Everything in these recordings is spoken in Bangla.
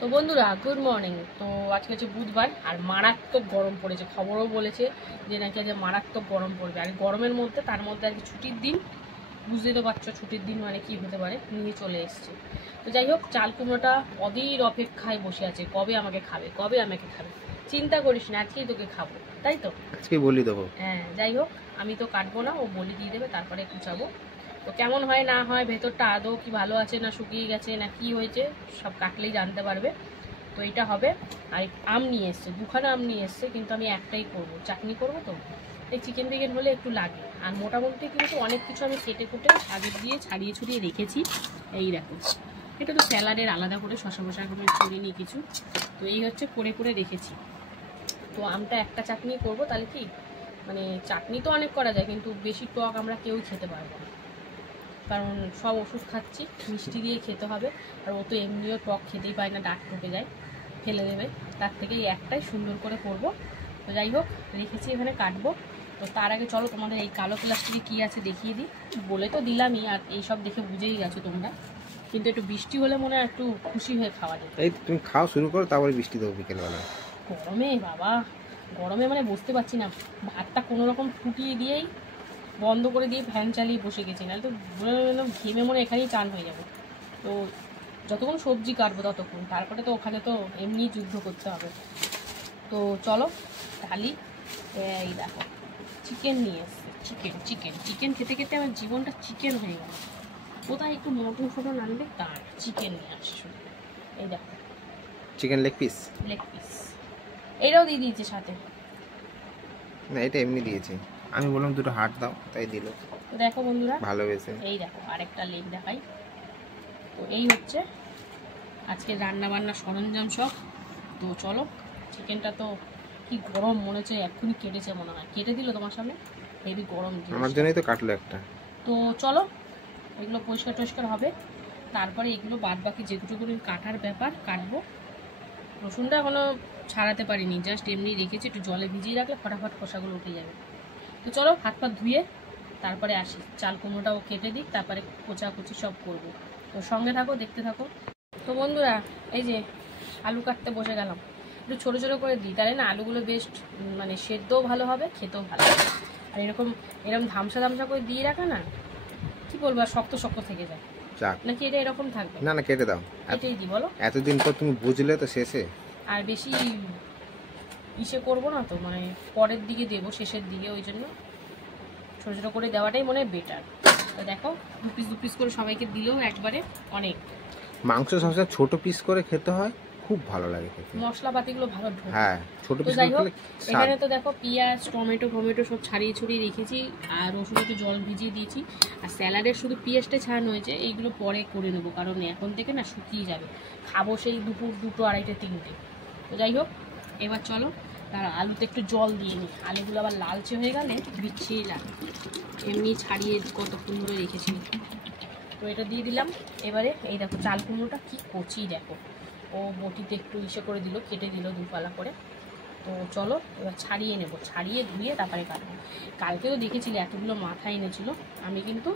তো বন্ধুরা গুড মর্নিং। তো আজকে হচ্ছে বুধবার আর মারাত্মক গরম পড়েছে, খবরও বলেছে যে নাকি আজ মারাত্মক গরম পড়বে। আর গরমের মধ্যে তার মধ্যে আর কি ছুটির দিন, বুঝতে তো পারছো ছুটির দিন মানে কি হতে পারে, নিয়ে চলে এসছে। তো যাই হোক, চাল কুমড়োটা অধীর অপেক্ষায় বসে আছে, কবে আমাকে খাবে কবে আমাকে খাবে। চিন্তা করিস না, আজকেই তোকে খাবো, তাই তো আজকে বলি দেবো। হ্যাঁ, যাই হোক, আমি তো কাটবো না, ও বলি দিয়ে দেবে, তারপরে কুচাবো। তো কেমন হয় না হয়, ভেতরটা আদৌ কি ভালো আছে না শুকিয়ে গেছে না কি হয়েছে, সব কাটলেই জানতে পারবে। তো এটা হবে। আর আম নিয়ে এসছে, দুখানা আম নিয়ে এসছে, কিন্তু আমি একটাই করব, চাটনি করবো। তো এই চিকেন টিকেন হলে একটু লাগে। আর মোটামুটি কিন্তু অনেক কিছু আমি কেটে কুটে আগে দিয়ে ছাড়িয়ে ছড়িয়ে রেখেছি। এই দেখো, এটা তো স্যালাডের আলাদা করে শশা মশা করে ছড়িয়ে কিছু। তো এই হচ্ছে করে করে রেখেছি। তো আমটা একটা চাটনি করব, তাহলে কি মানে চাটনি তো অনেক করা যায়, কিন্তু বেশি টক আমরা কেউই খেতে পারবো না, কারণ সব ওষুধ খাচ্ছি, মিষ্টি দিয়ে খেতে হবে। আর ও তো এমনিও টক খেতেই পায় না, দাঁত ঢুকে যায়, ফেলে দেবে। তার থেকে এই একটাই সুন্দর করে করব। তো যাই হোক, রেখেছি এখানে, কাটবো। তো তার আগে চলো তোমাদের এই কালো প্লাস্টিকে কী আছে দেখিয়ে দিই। বলে তো দিলামই, আর এইসব দেখে বুঝেই গেছো তোমরা, কিন্তু একটু বৃষ্টি হলে মনে হয় একটু খুশি হয়ে খাওয়া যায়। এই তুমি খাও শুরু করো, তারপরে বৃষ্টি দেবো বিকেলবেলা। গরমে বাবা, গরমে মানে বুঝতে পারছি না, ভাতটা কোনো রকম ফুটিয়ে দিয়েই বন্ধ করে দিয়ে ফ্যান চালিয়ে বসে গেছি, না তো ঘেমে মনে এখানেই চান হয়ে যাবে। তো যতক্ষণ সবজি কাটবো ততক্ষণ, তারপরে তো ওখানে তো এমনি যুদ্ধ করতে হবে। তো চলো ঢালি। এই দেখো, চিকেন নিয়ে এসছে, চিকেন চিকেন চিকেন খেতে খেতে আমার জীবনটা চিকেন হয়ে গেল। কোথায় একটু মটন ফটন আনবে, তার চিকেন নিয়ে আসছে। এই দেখো, chicken leg piece. Leg piece এটাও দিয়ে দিয়েছে সাথে। না, এটা এমনি দিয়েছে, আমি বললাম দুটো হাট দাও, তাই দিল। তো দেখো বন্ধুরা, ভালোবেসে। এই দেখো আরেকটা লেগ দেখাই। তো এই হচ্ছে আজকে রান্না বান্না সরঞ্জাম সব। তো চলো, চিকেনটা তো কি গরম, মনে হচ্ছে এক্ষুনি কেটেছে, মনে হয় কেটে দিল তোমার সামনে, হেভি গরম। আমার জন্যই তো কাটলো একটা। তো চলো, এগুলো পরিষ্কার টরিষ্কার হবে, তারপরে এগুলো বাদ বাকি যেটুকুনি কাটার ব্যাপার কাটবো। রসুনটা এখনো ছাড়াতে পারিনি, জাস্ট এমনি রেখেছি, একটু জলে ভিজিয়ে রাখলে ফটাফট খোসাগুলো উঠে যাবে। তো চলো হাত পা ধুয়ে তারপরে আসি, চাল কুমড়োটাও কেটে দিই, তারপরে কোচাকুচি সব করবো। তো সঙ্গে থাকো, দেখতে থাকো। তো বন্ধুরা, এই যে আলু কাটতে বসে গেলাম, একটু ছোটো ছোটো করে দিই, তাহলে না আলুগুলো বেশ মানে সেদ্ধও ভালো হবে, খেতেও ভালো হবে। আর এরকম ধামসা ধামসা করে দিয়ে রাখা না, কি বলবো, আর শক্ত শক্ত থেকে যায় নাকি, এটা এরকম থাকবে? না না, কেটে দাও, এটাই দিই বলো। এতদিন পর তুমি বুঝলে তো শেষে। আর বেশি ইসে করবো না তো, মানে পরের দিকে দেবো, শেষের দিকে, ওই জন্য ছোটো ছোটো করে দেওয়াটাই মনে হয় বেটার। তো দেখো, দু পিস করে সবাইকে দিলেও একবারে অনেক। মাংস সবসময় ছোট পিস করে খেতে হয়, খুব ভালো লাগে খেতে, মশলাপাতিগুলো ভালো ঢোকে। হ্যাঁ ছোট পিস যাই হোক, করে। এখানে তো দেখো পেঁয়াজ টমেটো ফমেটো সব ছাড়িয়ে ছড়িয়ে রেখেছি, আর রসুন একটু জল ভিজিয়ে দিয়েছি। আর স্যালাডের শুধু পেঁয়াজটা ছাড়ানো হয়েছে, এইগুলো পরে করে নেবো, কারণ এখন থেকে না শুকিয়ে যাবে, খাবো সেই দুপুর 2টো 2:30 3টে। তো যাই হোক, এবার চলো তারা আলুতে একটু জল দিয়ে নিই, আলুগুলো আবার লালচে হয়ে গেলে বিচ্ছিরি লাগে, এমনি ছাড়িয়ে কতক্ষণ ধরে রেখেছি। তো এটা দিয়ে দিলাম। এবারে এই দেখো চাল কুমড়োটা কি কচি দেখো, ও বটিতে একটু ইসে করে দিল, কেটে দিল দুপালা করে। তো চলো এবার ছাড়িয়ে নেব, ছাড়িয়ে ধুয়ে তারপরে কাটবো। কালকেও দেখেছিলে এতগুলো মাথা এনেছিল, আমি কিন্তু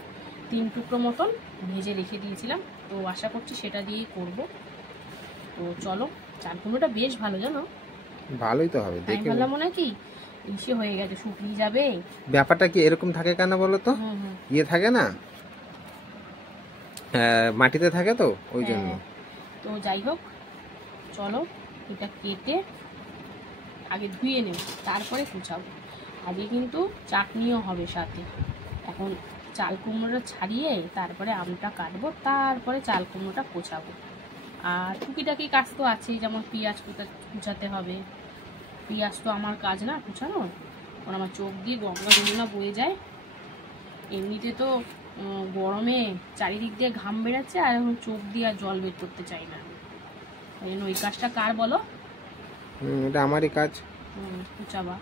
3 টুকরো মতন ভেজে রেখে দিয়েছিলাম। তো আশা করছি সেটা দিয়েই করব। তো চলো, চাল কুমড়োটা বেশ ভালো, জানো, ভালোই তো হবে আমি ভাবলাম মনে হয় কি ইসে হয়ে গেছে, শুকিয়ে যাবে। ব্যাপারটা কি এরকম থাকে কেন বলো তো, ইয়ে থাকে না, মাটিতে থাকে তো ওই জন্য। তো যাই হোক, চলো এটা কেটে আগে ধুয়ে নেব, তারপরে কুচাবো। আগে কিন্তু চাটনিও হবে সাথে। এখন চাল কুমড়োটা ছাড়িয়ে তারপরে আমটা কাটবো, তারপরে চাল কুমড়োটা কোচাবো। আর টুকিটাকি কাজ তো আছেই, যেমন পেঁয়াজ কুচাতে হবে। পেঁয়াজ তো আমার কাজ না কুচানো, কারণ আমার চোখ দিয়ে গঙ্গা যমুনা বয়ে যায়। এমনিতে তো গরমে চারিদিক দিয়ে ঘাম বেরাচ্ছে, আর এখন চোখ দিয়ে আর জল বের করতে চাই না। ওই জন্য ওই কাজটা কার বলো? এটা আমারই কাজ। কুচাবা,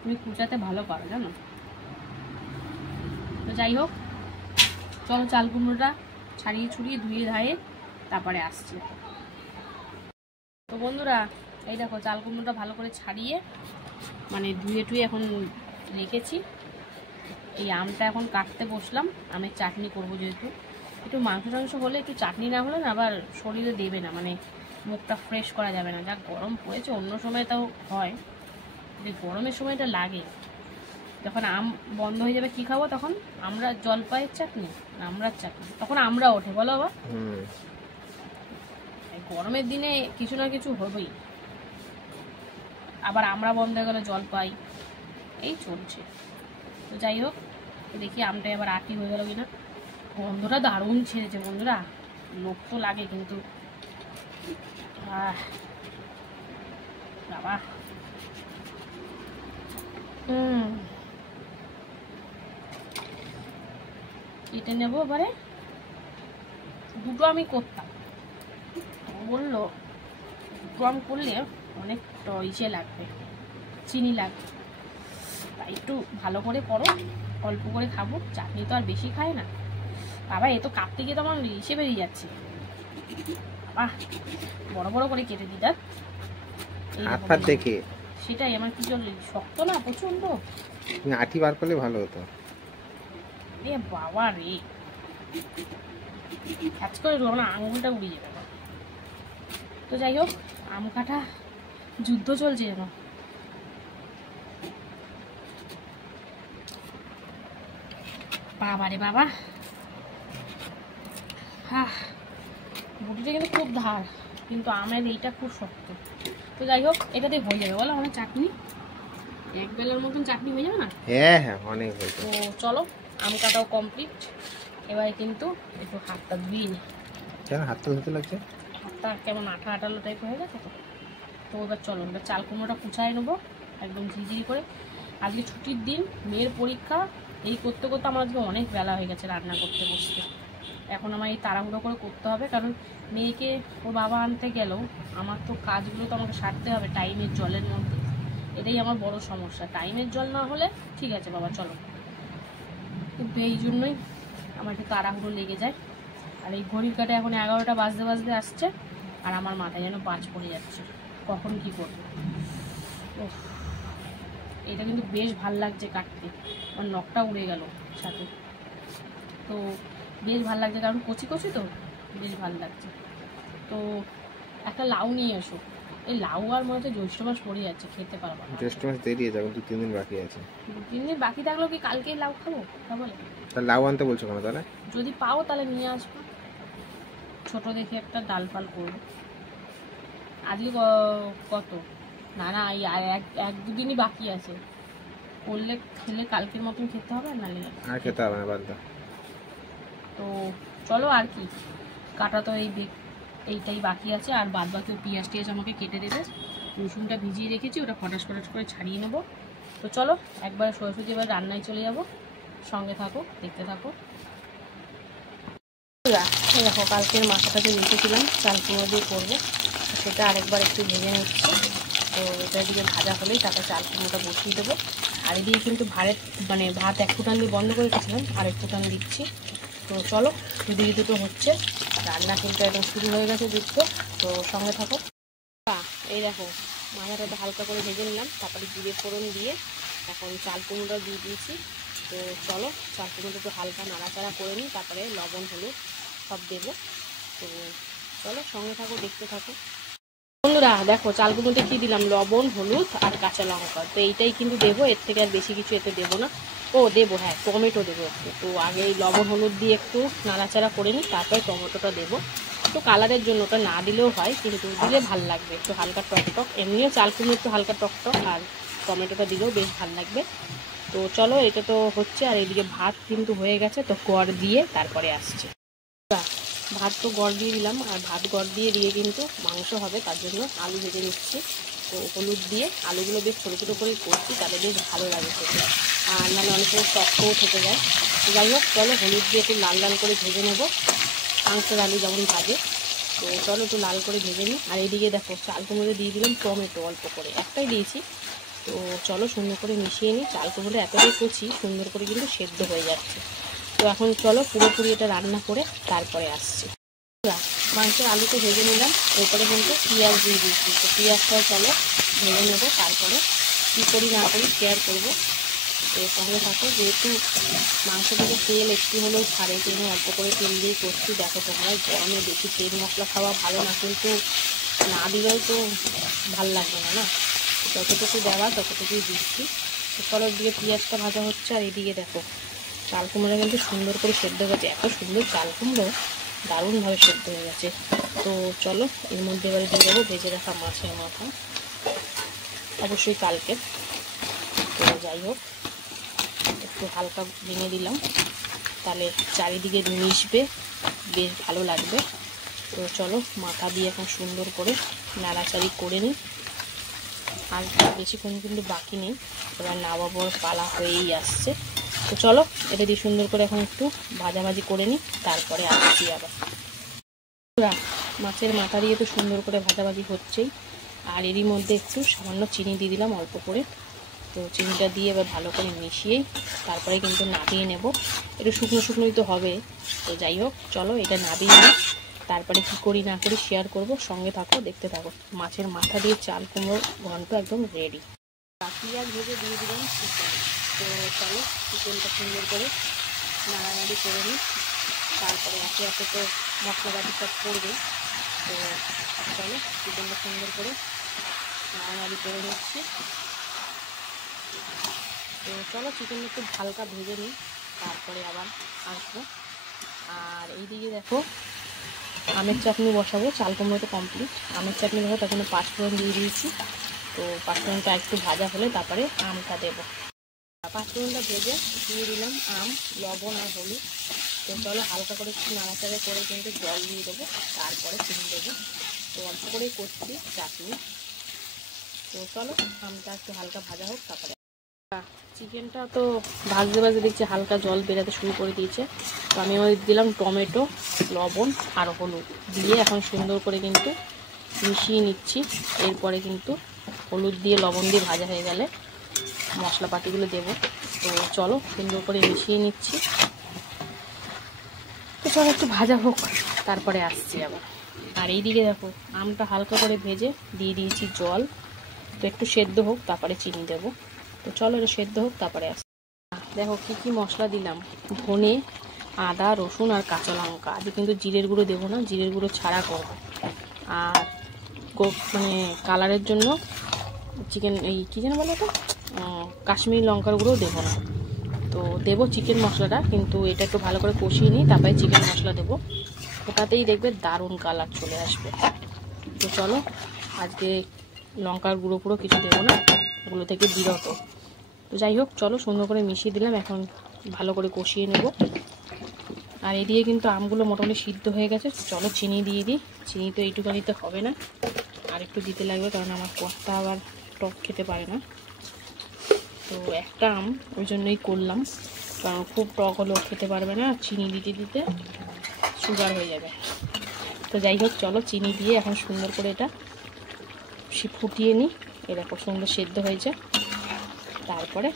তুমি কুচাতে ভালো পারো জানো। তো যাই হোক, চলো চাল কুমড়োটা ছাড়িয়ে ছুড়িয়ে ধুয়ে ধায়ে তারপরে আসছে। তো বন্ধুরা, এই দেখো চাল কুমড়োটা ভালো করে ছাড়িয়ে মানে ধুয়ে টুয়ে এখন রেখেছি। এই আমটা এখন কাটতে বসলাম, আমের চাটনি করবো, যেহেতু একটু মাংস টাংস হলে একটু চাটনি না হলে না আবার শরীরে দেবে না, মানে মুখটা ফ্রেশ করা যাবে না। যা গরম পড়েছে, অন্য সময় তাও হয়, গরমের সময়টা লাগে। যখন আম বন্ধ হয়ে যাবে কি খাবো তখন? আমরা জলপাইয়ের চাটনি, আমড়ার চাটনি, তখন আমরা ওঠে বলো বাবা। গরমের দিনে কিছু না কিছু হবেই। আবার আমরা বন্ধ হয়ে গেলে জলপাই, এই চলছে। তো যাই হোক, দেখি আমটাই আবার আটি হয়ে গেল কিনা। গন্ধটা দারুণ ছেড়েছে বন্ধুরা, লোক তো লাগে কিন্তু বাবা। কেটে নেবো এবারে। দুটো আমি করতাম, বললো দুটো আম করলে অনেক ইসে লাগবে, চিনি লাগবে, তাই একটু ভালো করে করো, অল্প করে খাবো। চাটনি তো আর বেশি খায় না বাবা। এ তো কাটতে গিয়ে তো আমার ইসে বেরিয়ে যাচ্ছে বাবা। বড় বড় করে কেটে দিই দেখ, দেখে। সেটাই আমার কি চল শক্ত না প্রচন্ড। আঠি বার করলে ভালো হতো। এ বাবা রে, কাজ করে আমার আঙুলটা উড়িয়ে যাবে। তো যাই হোক, আম কাটা যুদ্ধ চলছে যেন। বাবা রে বাবা, বটিটা কিন্তু খুব ধার, কিন্তু আমের এইটা খুব শক্ত। তো যাই হোক, এটাতে হয়ে যাবে বলো আমার চাটনি। এক বেলার মতন চাটনি হয়ে যাবে না? হ্যাঁ হ্যাঁ, অনেক হয়েছে। তো চলো, আম কাটাও কমপ্লিট। এবারে কিন্তু একটু হাতটা ধুয়ে নিই। কেন হাতটা ধুতে লাগছে? হাতটা কেমন আঠা আঠালো টাইপ হয়ে গেছে তো। তো এবার চলো, এবার চাল কুমড়োটা কুচাই নেবো একদম ঝিঝিরি করে। আজকে ছুটির দিন, মেয়ের পরীক্ষা, এই করতে করতে আমার আজকে অনেক বেলা হয়ে গেছে রান্না করতে বসতে। এখন আমার এই তাড়াহুড়ো করে করতে হবে, কারণ মেয়েকে ওর বাবা আনতে গেলেও আমার তো কাজগুলো তো আমাকে সারতে হবে টাইমের জলের মধ্যে। এটাই আমার বড় সমস্যা, টাইমের জল না হলে ঠিক আছে বাবা চলো, কিন্তু এই জন্যই আমার একটু তাড়াহুড়ো লেগে যায়। আর এই ঘড়ির কাটে এখন 11টা বাজতে বাজতে আসছে, আর আমার মাথায় যেন বাজ পড়ে যাচ্ছে কখন কি করবো। এটা কিন্তু বেশ ভাল লাগছে কাটতে, আমার নখটা উড়ে গেল সাথে। তো বেশ ভাল লাগছে, কারণ কচি কচি তো বেশ ভাল লাগছে। তো একটা লাউ নিয়ে এসো। এই লাউ আর মনে হচ্ছে জ্যৈষ্ঠ মাস পড়ে যাচ্ছে, খেতে পারবো না। জ্যৈষ্ঠ মাস দেরি আছে, 2-3 দিন বাকি আছে। 2-3 দিন বাকি থাকলেও কি কালকেই লাউ খাবো তা বলে? তাহলে লাউ আনতে বলছো কেন তাহলে? যদি পাও তাহলে নিয়ে আসবো, ছোট দেখে একটা ডাল ফাল করবো। আজকে কত না না, এই এক দুদিনই বাকি আছে, করলে খেলে কালকের মতন খেতে হবে, নাহলে আর খেতে হবে না, বাদ দাও। তো চলো, আর কি কাটা তো এইটাই বাকি আছে, আর বাদ বাকি পেঁয়াজ টিয়াজ আমাকে কেটে দেবে। রসুনটা ভিজিয়ে রেখেছি, ওটা ফটাস ফটাস করে ছাড়িয়ে নেবো। তো চলো একবার সোজাসুজি এবার রান্নায় চলে যাব, সঙ্গে থাকো, দেখতে থাকো। দেখো, কালকের মাথাটাকে রেখেছিলাম চাল কুমড়ো দিয়ে করবো, সেটা আরেকবার একটু ভেজে নিচ্ছি। তো এটা দিকে ভাজা হলেই তারপর চাল কুমড়োটা বসিয়ে দেবো। আর এদিকে কিন্তু ভাত এক ফুটান দিয়ে বন্ধ করে রেখেছিলাম, আর এক ফুটান দিচ্ছি। তো চলো, দুটো হচ্ছে, রান্না কিন্তু একদম শুরু হয়ে গেছে যুদ্ধ। তো সঙ্গে থাকো। এই দেখো, মাথাটা হালকা করে ভেজে নিলাম, তারপরে জিরে ফোড়ন দিয়ে এখন চাল কুমড়োটা দিয়ে দিয়েছি। তো চলো, চাল কুমড়োটা একটু হালকা নাড়াচাড়া করে নিই, তারপরে লবণ হলুদ সব দেবো। তো চলো সঙ্গে থাকো, দেখতে থাকো বন্ধুরা। দেখো চাল কুমড়োতে কী দিলাম, লবণ হলুদ আর কাঁচা লঙ্কা। তো এইটাই কিন্তু দেবো, এর থেকে আর বেশি কিছু এতে দেবো না। ও দেবো, হ্যাঁ টমেটো দেবো একটু। তো আগে এই লবণ হলুদ দিয়ে একটু নাড়াচাড়া করে নিই, তারপরে টমেটোটা দেবো। তো কালারের জন্য ওটা না দিলেও হয়, কিন্তু দিলে ভাল লাগবে, একটু হালকা টকটক। এমনিও চাল কুমড়ো একটু হালকা টকটক, আর টমেটোটা দিলেও বেশ ভাল লাগবে। তো চলো, এটা তো হচ্ছে, আর এদিকে ভাত কিন্তু হয়ে গেছে। তো গড় দিয়ে তারপরে আসছে। ভাত তো গড় দিয়ে দিলাম, আর ভাত গড় দিয়ে কিন্তু মাংস হবে, তার জন্য আলু ভেজে নিচ্ছি। তো হলুদ দিয়ে আলুগুলো বেশ ছোটো ছোটো করে করছি, তাহলে বেশ ভালো লাগে খেতে, আর নাহলে অনেক সময় টকটাও থেকে যায়। যাই হোক চলো, হলুদ দিয়ে একটু লাল লাল করে ভেজে নেবো, মাংসের আলু যেমন ভাজে। তো চলো একটু লাল করে ভেজে নিই। আর এদিকে দেখো, চাল কুমড়ো দিয়ে দিলাম টমেটো অল্প করে, একটাই দিয়েছি। তো চলো সুন্দর করে মিশিয়ে নিই। চাল কুমড়ো এতটাই কচি, সুন্দর করে কিন্তু সেদ্ধ হয়ে যাচ্ছে। তো এখন চলো পুরোপুরি এটা রান্না করে তারপরে আসছি। মাংসের আলুকে ভেজে নিলাম, এরপরে কিন্তু পেঁয়াজ দিয়ে দিয়েছি। তো পেঁয়াজটাও চলো ভেজে নেবো, তারপরে কী করি না করি শেয়ার করবো। তো সঙ্গে থাকো, যেহেতু মাংস থেকে তেল একটু হলেও ছাড়ে, তেল অল্প করে তেল দিয়ে করছি। দেখো তোমরা, গরমে বেশি তেল মশলা খাওয়া ভালো না, কিন্তু না দিলেও তো ভাল লাগবে না, না? যতটুকু দেওয়া ততটুকুই দিচ্ছি। তো চলো, দিকে পেঁয়াজটা ভাজা হচ্ছে, আর এদিকে দেখো চাল কুমড়ো কিন্তু সুন্দর করে সেদ্ধ হয়ে গেছে। এত সুন্দর চাল কুমড়ো, দারুণভাবে সেদ্ধ হয়ে গেছে। তো চলো, এর মধ্যে এবারে দিয়ে দেবো ভেজে রাখা মাছের মাথা, অবশ্যই কালকে। তো যাই হোক, একটু হালকা ভেঙে দিলাম, তাহলে চারিদিকে মিশবে, বেশ ভালো লাগবে। তো চলো, মাথা দিয়ে এখন সুন্দর করে নাড়াচাড়ি করে নিই। আর বেশিক্ষণ কিন্তু বাকি নেই, এবার নামাবার পালা হয়েই আসছে। তো চলো, এটা দিয়ে সুন্দর করে এখন একটু ভাজাভাজি করে নিই, তারপরে আসছি আবার। মাছের মাথা দিয়ে তো সুন্দর করে ভাজাভাজি হচ্ছেই, আর এরই মধ্যে একটু সামান্য চিনি দিয়ে দিলাম, অল্প করে। তো চিনিটা দিয়ে এবার ভালো করে মিশিয়েই তারপরে কিন্তু নাবিয়ে নেব। একটু শুকনো শুকনোই তো হবে। তো যাই হোক, চলো এটা নাবিয়ে নিই, তারপরে কি করি না করি শেয়ার করব। সঙ্গে থাকো, দেখতে থাকো। মাছের মাথা দিয়ে চাল কুমড়ো ঘন্ট একদম রেডি। পেঁয়াজ ভেজে দিয়ে দিলাম চিকেন। তো চলো, চিকেনটা সুন্দর করে নাড়ানাড়ি করে নিই, তারপরে একে একে তো মশলাপাতি সব পড়বে। তো চলো, চিকেনটা সুন্দর করে নাড়ানাড়ি করে নিচ্ছি। তো চলো, চিকেনটা একটু হালকা ভেজে নিই, তারপরে আবার আসবো। আর এইদিকে দেখো আমের চাটনি বসাবো। চাল কুমড়ো তো কমপ্লিট, আমের চাটনি দেখো তখন পাঁচফোড়ন দিয়ে দিয়েছি। তো পাঁচফোড়নটা একটু ভাজা হলে তারপরে আমটা দেবো। পাঁচফোড়নটা ভেজে দিয়ে দিলাম আম, লবণ আর হলুদ। তো চলো, হালকা করে একটু নাড়াচাড়া করে কিন্তু জল দিয়ে দেবো, তারপরে চিনি দেবো। তো অল্প করেই করছি চাটনি। তো চলো, আমটা একটু হালকা ভাজা হোক, তারপরে চিকেনটা তো ভাজতে ভাজতে দেখছি হালকা জল বেরাতে শুরু করে দিয়েছে। তো আমি ওই দিলাম টমেটো, লবণ আর হলুদ দিয়ে এখন সুন্দর করে কিন্তু মিশিয়ে নিচ্ছি। এরপরে কিন্তু হলুদ দিয়ে লবণ দিয়ে ভাজা হয়ে গেলে মশলাপাতিগুলো দেবো। তো চলো, সুন্দর করে মিশিয়ে নিচ্ছি। তো চলো, একটু ভাজা হোক, তারপরে আসছি আবার। আর এইদিকে দেখো আমটা হালকা করে ভেজে দিয়ে দিয়েছি জল। তো একটু সেদ্ধ হোক, তারপরে চিনি দেবো। তো চলো, এটা সেদ্ধ হোক, তারপরে আসছি। দেখো কী কী মশলা দিলাম। ধনে, আদা, রসুন আর কাঁচা লঙ্কা। আজ কিন্তু জিরের গুঁড়ো দেবো না, জিরের গুঁড়ো ছাড়া করব। আর মানে কালারের জন্য চিকেন, এই কী যেন বলো তো, কাশ্মীরি লঙ্কার গুঁড়ো দেবো না। তো দেবো চিকেন মশলাটা, কিন্তু এটা একটু ভালো করে কষিয়ে নিই, তারপরে চিকেন মশলা দেবো। ওটাতেই দেখবে দারুণ কালার চলে আসবে। তো চলো, আজকে লঙ্কার গুঁড়ো পুরো কিছু দেবো না, ওগুলো থেকে বিরত। তো যাই হোক, চলো, সুন্দর করে মিশিয়ে দিলাম, এখন ভালো করে কষিয়ে নেব। আর এদিকে কিন্তু আমগুলো মোটামুটি সিদ্ধ হয়ে গেছে। চলো, চিনি দিয়ে দিই। চিনি তো এইটুকানিতে হবে না, আর একটু দিতে লাগবে, কারণ আমার কর্তা আবার টক খেতে পারে না। তো একটা আম ওই জন্যই করলাম, কারণ খুব টক হলেও খেতে পারবে না, চিনি দিতে দিতে সুগার হয়ে যাবে। তো যাই হোক, চলো, চিনি দিয়ে এখন সুন্দর করে এটা ফুটিয়ে নিই। এরকম সুন্দর সেদ্ধ হয়েছে, তারপরে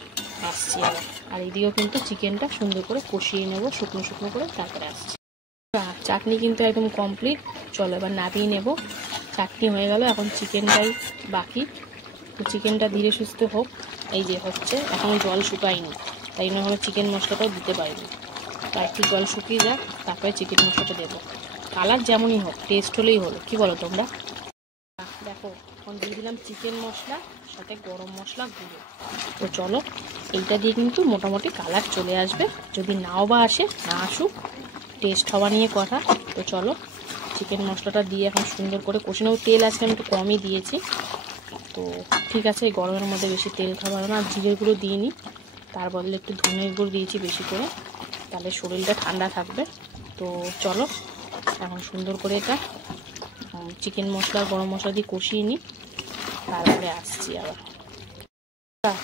আসছি আবার। আর এইদিকেও কিন্তু চিকেনটা সুন্দর করে কষিয়ে নেব, শুকনো শুকনো করে, তারপরে আসছি। চাটনি কিন্তু একদম কমপ্লিট। চলো, এবার নামিয়ে নেব। চাটনি হয়ে গেল, এখন চিকেনটাই বাকি। তো চিকেনটা ধীরে সুস্থে হোক। এই যে হচ্ছে, এখন জল শুকায়নি, তাই জন্য আমরা চিকেন মশলাটাও দিতে পারিনি। তাই একটু জল শুকিয়ে যাক, তারপরে চিকেন মশলাটা দেবো। কালার যেমনই হোক, টেস্ট হলেই হলো, কি বলো তোমরা? দেখো, এখন দিয়ে দিলাম চিকেন মশলা, সাথে গরম মশলা গুঁড়ো। তো চলো, এইটা দিয়ে কিন্তু মোটামুটি কালার চলে আসবে। যদি নাও বা আসে, না আসুক, টেস্ট হওয়া নিয়ে কথা। তো চলো, চিকেন মশলাটা দিয়ে এখন সুন্দর করে কষে নেব। তেল আজকে আমি একটু কমই দিয়েছি। তো ঠিক আছে, এই গরমের মধ্যে বেশি তেল খাবার না। আর জিরের গুঁড়ো দিইনি, তার বদলে একটু ধনের গুঁড়ো দিয়েছি বেশি করে, তাহলে শরীরটা ঠান্ডা থাকবে। তো চলো, এখন সুন্দর করে এটা চিকেন মশলা আর গরম মশলা দিয়ে কষিয়ে নিই, তারপরে আসছি আবার।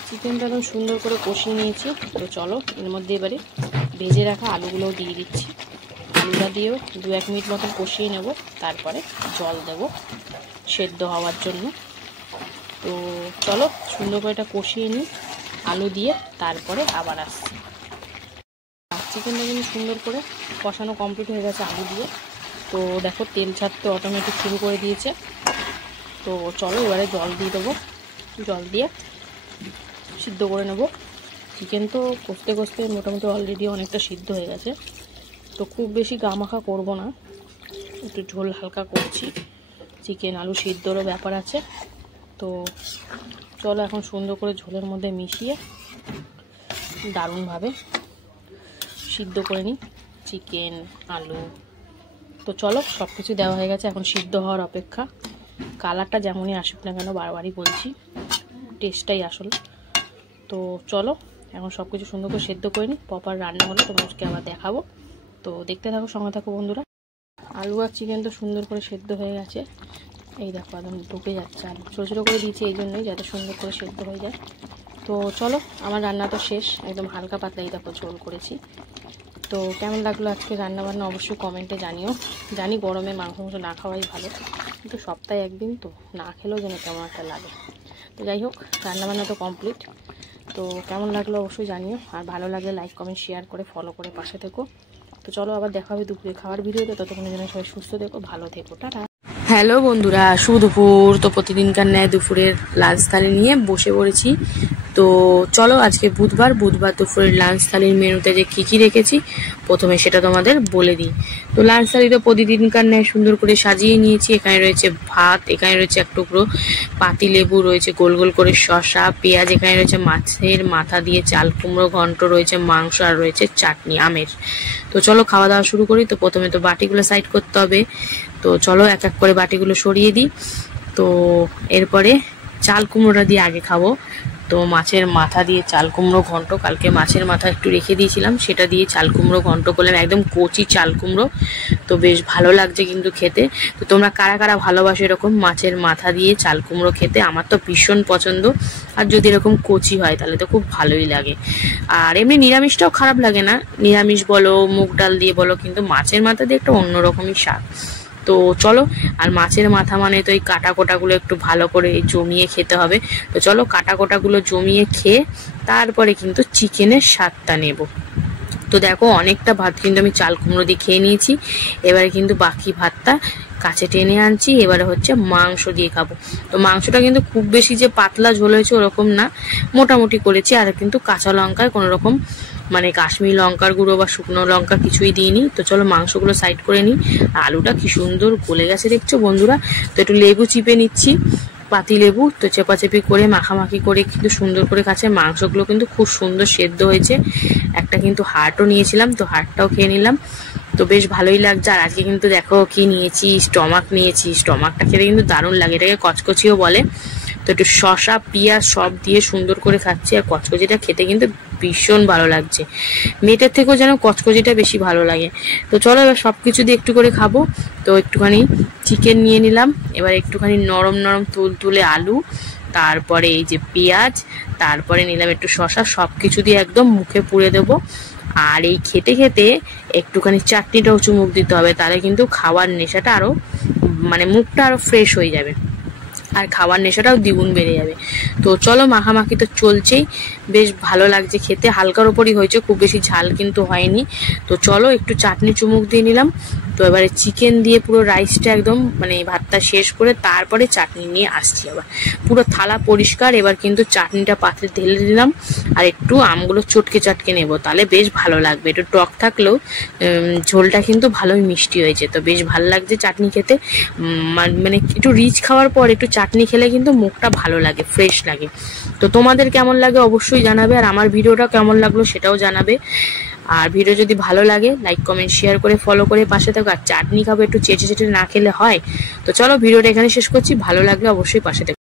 চিকেনটা একদম সুন্দর করে কষিয়ে নিয়েছি। তো চলো, এর মধ্যে এবারে ভেজে রাখা আলুগুলোও দিয়ে দিচ্ছি। আলুটা দিয়েও 2-1 মিনিট মতন কষিয়ে নেব, তারপরে জল দেব সেদ্ধ হওয়ার জন্য। তো চলো, সুন্দর করে এটা কষিয়ে নিই আলু দিয়ে, তারপরে আবার আসছি। চিকেনটা কিন্তু সুন্দর করে কষানো কমপ্লিট হয়ে গেছে আলু দিয়ে। তো দেখো, তেল ছাড়তে অটোমেটিক শুরু করে দিয়েছে। তো চলো, এবারে জল দিয়ে দেবো। জল দিয়ে সিদ্ধ করে নেব। চিকেন তো কষতে কষতে মোটামুটি অলরেডি অনেকটা সিদ্ধ হয়ে গেছে। তো খুব বেশি গামাখা করব না, একটু ঝোল হালকা করছি। চিকেন আলু সিদ্ধরও ব্যাপার আছে। তো চলো এখন সুন্দর করে ঝোলের মধ্যে মিশিয়ে দারুণভাবে সিদ্ধ করে নিই চিকেন আলু। তো চলো সব কিছু দেওয়া হয়ে গেছে, এখন সিদ্ধ হওয়ার অপেক্ষা। কালারটা যেমনই আসুক না কেন, বারবারই বলছি, টেস্টটাই আসল। তো চলো এখন সব কিছু সুন্দর করে সেদ্ধ করে নিই, প্রপার রান্না হলে তোমাদেরকে আবার দেখাবো। তো দেখতে থাকো, সঙ্গে থাকো বন্ধুরা। আলু আর চিকেন তো সুন্দর করে সেদ্ধ হয়ে গেছে, এই দেখো একদম ঢুকে যাচ্ছে। আলু ছোটো ছোটো করে দিয়েছি এই জন্যই, যাতে সুন্দর করে সেদ্ধ হয়ে যায়। তো চলো আমার রান্না তো শেষ, একদম হালকা পাতলা এই দেখো ঝোল করেছি। তো কেমন লাগলো আজকে রান্নাবান্না অবশ্যই কমেন্টে জানিও। জানি গরমে মাংস না খাওয়াই ভালো, কিন্তু সপ্তাহে একদিন তো না খেলেও যেন কেমন একটা লাগে। তো যাই হোক, রান্নাবান্না তো কমপ্লিট। তো কেমন লাগলো অবশ্যই জানিও, আর ভালো লাগলে লাইক কমেন্ট শেয়ার করে ফলো করে পাশে থেকো। তো চলো আবার দেখা হবে দুপুরে খাওয়ার ভিডিওতে, ততক্ষণের জন্য সবাই সুস্থ থেকো, ভালো থেকো, টাটা। হ্যালো বন্ধুরা, সুদুপুর। তো প্রতিদিনকার ন্যায় দুপুরের লাঞ্চ থালি নিয়ে বসে পড়েছি। তো চলো আজকে বুধবার দুপুরের লাঞ্চ থালির মেনুতে যে কী রেখেছি প্রথমে সেটা তোমাদের বলে দিই। তো লাঞ্চ থালিটা প্রতিদিনকার ন্যায় সুন্দর করে সাজিয়ে নিয়েছি। এখানে রয়েছে ভাত, এখানে রয়েছে এক টুকরো পাতি লেবু, রয়েছে গোল গোল করে শসা, পেঁয়াজ, এখানে রয়েছে মাছের মাথা দিয়ে চাল কুমড়ো ঘন্ট, রয়েছে মাংস, আর রয়েছে চাটনি আমের। তো চলো খাওয়া দাওয়া শুরু করি। তো প্রথমে তো বাটিগুলো সাইড করতে হবে, তো চলো এক এক করে বাটিগুলো সরিয়ে দিই। তো এরপরে চাল কুমড়োটা দিয়ে আগে খাবো। তো মাছের মাথা দিয়ে চাল কুমড়ো ঘন্ট, কালকে মাছের মাথা একটু রেখে দিয়েছিলাম, সেটা দিয়ে চাল কুমড়ো ঘন্ট করলাম, একদম কচি চাল কুমড়ো। তো বেশ ভালো লাগছে কিন্তু খেতে। তো তোমরা কারা কারা ভালোবাসো এরকম মাছের মাথা দিয়ে চাল কুমড়ো খেতে? আমার তো ভীষণ পছন্দ, আর যদি এরকম কচি হয় তাহলে তো খুব ভালোই লাগে। আর এমনি নিরামিষটাও খারাপ লাগে না, নিরামিষ বলো মুগ ডাল দিয়ে বলো, কিন্তু মাছের মাথা দিয়ে একটা অন্যরকমই স্বাদ। তো চলো, আর মাছের মাথা মানে তো এই কাটা কোটাগুলো একটু ভালো করে জমিয়ে খেতে হবে। তো চলো কাটা কোটাগুলো জমিয়ে খেয়ে তারপরে কিন্তু চিকেনের স্বাদটা নেব। তো দেখো অনেকটা ভাত কিন্তু আমি চাল কুমড়ো দিয়ে খেয়ে নিয়েছি, এবারে কিন্তু বাকি ভাতটা কাছে টেনে আনছি, এবারে হচ্ছে মাংস দিয়ে খাবো। তো মাংসটা কিন্তু খুব বেশি যে পাতলা ঝোল হয়েছে ওরকম না, মোটামুটি করেছি। আর কিন্তু কাঁচা লঙ্কায় কোনো রকম মানে কাশ্মীর লঙ্কার গুঁড়ো বা শুকনো লঙ্কা কিছুই দিইনি। তো চলো মাংসগুলো সাইড করে নিই। আলুটা কি সুন্দর গলে গেছে দেখছো বন্ধুরা। তো একটু লেবু চিপে নিচ্ছি, পাতি লেবু। তো চেপাচেপি করে মাখামাখি করে কিন্তু সুন্দর করে খাচ্ছে। মাংসগুলো কিন্তু খুব সুন্দর সেদ্ধ হয়েছে। একটা কিন্তু হাড়ও নিয়েছিলাম, তো হাড়টাও খেয়ে নিলাম। তো বেশ ভালোই লাগছে। আর আজকে কিন্তু দেখো কি নিয়েছি, স্টমাক নিয়েছি। স্টমাকটা খেতে কিন্তু দারুণ লাগে, এটাকে কচকচিও বলে। তো একটু শসা পেঁয়াজ সব দিয়ে সুন্দর করে খাচ্ছি, আর কচকচিটা খেতে কিন্তু ভীষণ ভালো লাগছে। মেটের থেকেও যেন কচকচিটা বেশি ভালো লাগে। তো চলো এবার সব কিছু দিয়ে একটু করে খাবো। তো একটুখানি চিকেন নিয়ে নিলাম, এবার একটুখানি নরম নরম তুলতুলে আলু, তারপরে এই যে পেঁয়াজ, তারপরে নিলাম একটু শসা, সব কিছু দিয়ে একদম মুখে পুড়ে দেবো। আর এই খেতে খেতে একটুখানি চাটনিটাও চুমুক দিতে হবে, তাহলে কিন্তু খাওয়ার নেশাটা আরো মানে মুখটা আরো ফ্রেশ হয়ে যাবে, আর খাওয়ার নেশাটাও দ্বিগুণ বেড়ে যাবে। তো চলো মাখামাখি তো চলছেই, বেশ ভালো লাগছে খেতে, হালকার ওপরই হয়েছে, খুব বেশি ঝাল কিন্তু হয়নি। তো চলো একটু চাটনি চুমুক দিয়ে নিলাম। তো এবারে চিকেন দিয়ে পুরো রাইসটা একদম মানে ভাতটা শেষ করে তারপরে চাটনি নিয়ে আসছি। আবার পুরো থালা পরিষ্কার, এবার কিন্তু চাটনিটা পাত্রে ঢেলে দিলাম, আর একটু আমগুলো চটকে চাটকে নেব, তাহলে বেশ ভালো লাগবে। একটু টক থাকলেও ঝোলটা কিন্তু ভালোই মিষ্টি হয়েছে। তো বেশ ভালো লাগছে চাটনি খেতে, মানে একটু রিচ খাওয়ার পর একটু চাটনি খেলে কিন্তু মুখটা ভালো লাগে, ফ্রেশ লাগে। তো তোমাদের কেমন লাগে অবশ্যই জানাবে, আর আমার ভিডিওটা কেমন লাগলো সেটাও জানাবে। আর ভিডিও যদি ভালো লাগে লাইক কমেন্ট শেয়ার করে ফলো করে পাশে থাকো। আর চাটনি খাবো, একটু চেটে চেটে না খেলে হয়। তো চলো ভিডিওটা এখানে শেষ করছি, ভালো লাগলে অবশ্যই পাশে থাকো।